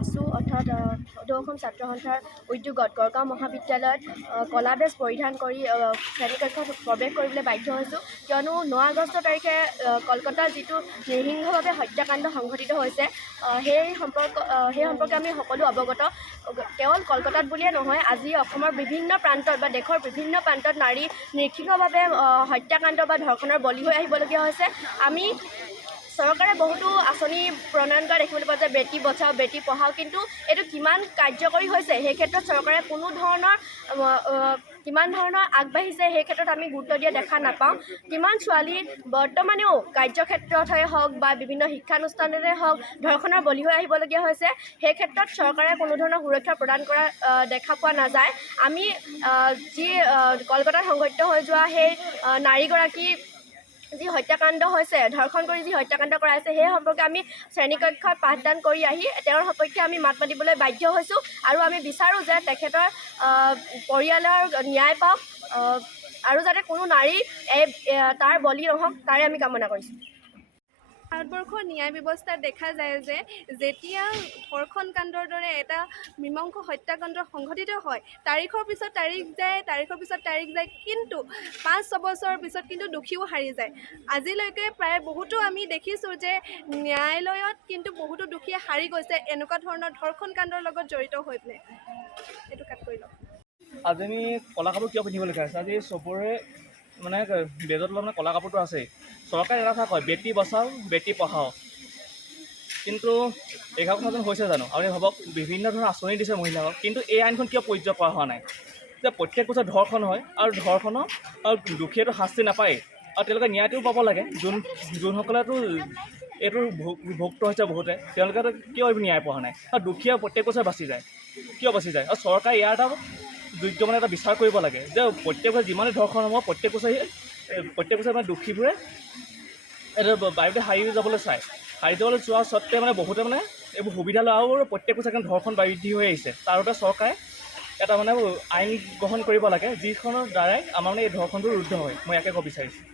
আছু অৰ্থাৎ সদৌ অসম ছাত্ৰ সন্থাৰ উদ্যোগত গড়গাঁও মহাবিদ্যালয়ত কলা ড্ৰেছ পৰিধান কৰি শ্ৰেণীকক্ষত প্ৰৱেশ কৰিবলৈ বাধ্য হৈছোঁ, কিয়নো 9 আগষ্ট তাৰিখে কলকাতাৰ যিটো নৃশংসভাৱে হত্যাকাণ্ড সংঘটিত হৈছে সেই সম্পৰ্কে আমি সকলো অৱগত। কেৱল কলকাতাত বুলিয়ে নহয়, আজি অসমৰ বিভিন্ন প্ৰান্তত বা দেশৰ বিভিন্ন প্ৰান্তত নাৰী নৃশংসভাৱে হত্যাকাণ্ড বা ধৰ্ষণৰ বলি হৈ আহিবলগীয়া হৈছে। আমি চৰকাৰে বহুতো আঁচনি প্ৰণয়ন কৰা দেখিবলৈ পোৱা যায়, বেটী বচাও বেটী পঢ়াও, কিন্তু এইটো কিমান কাৰ্যকৰী হৈছে সেই ক্ষেত্ৰত চৰকাৰে কিমান ধৰণৰ আগবাঢ়িছে সেই ক্ষেত্ৰত আমি গুৰুত্ব দিয়া দেখা নাপাওঁ। কিমান ছোৱালী বৰ্তমানেও কাৰ্যক্ষেত্ৰতহে হওক বা বিভিন্ন শিক্ষানুষ্ঠানতে হওক ধৰ্ষণৰ বলি হৈ আহিবলগীয়া হৈছে, সেই ক্ষেত্ৰত চৰকাৰে কোনো ধৰণৰ সুৰক্ষা প্ৰদান কৰা দেখা পোৱা নাযায়। আমি যি কলকাতাত সংঘটিত হৈ যোৱা সেই নাৰীগৰাকী যি হত্যাকাণ্ড হৈছে, ধৰ্ষণ কৰি যি হত্যাকাণ্ড কৰা হৈছে, সেই সম্পৰ্কে আমি শ্ৰেণীকক্ষত পাঠদান কৰি আহি তেওঁৰ সপক্ষে আমি মাত মাতিবলৈ বাধ্য হৈছোঁ আৰু আমি বিচাৰোঁ যে তেখেতৰ পৰিয়ালৰ ন্যায় পাওক আৰু যাতে কোনো নাৰী তাৰ বলি নহওক তাৰে আমি কামনা কৰিছোঁ। ভাৰতবৰ্ষৰ ন্যায় ব্যৱস্থাত দেখা যায় যে যেতিয়া ধৰ্ষণ কাণ্ডৰ দৰে এটা মৃমংস হত্যাকাণ্ড সংঘটিত হয়, তাৰিখৰ পিছত তাৰিখ যায়, কিন্তু 5-6 বছৰৰ পিছত কিন্তু দোষীও হাৰি যায়। আজিলৈকে প্ৰায় বহুতো আমি দেখিছোঁ যে ন্যায়ালয়ত কিন্তু বহুতো দোষীয়ে হাৰি গৈছে এনেকুৱা ধৰণৰ ধৰ্ষণ কাণ্ডৰ লগত জড়িত হৈ পিনে। এইটো কাট কৰি লওক। আজি আমি কলা কাপোৰ কিয় পিন্ধিব লগা হৈছে? আজি চবৰে মানে বেজত মানে কলা কাপোৰটো আছেই। চৰকাৰে এটা কথা কয়, বেটী বচাও বেটী পঢ়াও, কিন্তু এই কথাজন হৈছে জানো? আপুনি ভাবক, বিভিন্ন ধৰণৰ আঁচনি দিছে মহিলাকক, কিন্তু এই আইনখন কিয় প্ৰযোজ্য কৰা হোৱা নাই? যে প্ৰত্যেক বছৰ ধৰ্ষণ হয় আৰু ধৰ্ষণৰ আৰু দোষীয়েতো শাস্তি নাপায়েই, আৰু তেওঁলোকে ন্যায়টোও পাব লাগে। যোনসকলেতো এইটো ভুক্ত হৈছে বহুতে, তেওঁলোকেতো কিয় ন্যায় পোৱা নাই? আৰু দোষীয়ে প্ৰত্যেক বছৰে বাচি যায়, কিয় বাচি যায়? আৰু চৰকাৰে ইয়াৰ এটা যোগ্য এটা বিচাৰ কৰিব লাগে যে প্ৰত্যেক বছৰে যিমানে ধৰ্ষণ হ'ব প্ৰত্যেক বছৰে মানে দোষীবোৰে এইটো বায়ুতে হাৰি যাবলৈ চোৱা স্বত্তে বহুতে এইবোৰ সুবিধা লয় আৰু প্ৰত্যেক বছৰে ধৰ্ষণ বৃদ্ধি হৈ আহিছে। তাৰ বাবে চৰকাৰে এটা আইন গ্ৰহণ কৰিব লাগে, যিখনৰ দ্বাৰাই আমাৰ এই ধৰ্ষণটো ৰুদ্ধ হয়। মই ইয়াকে ক'ব বিচাৰিছোঁ।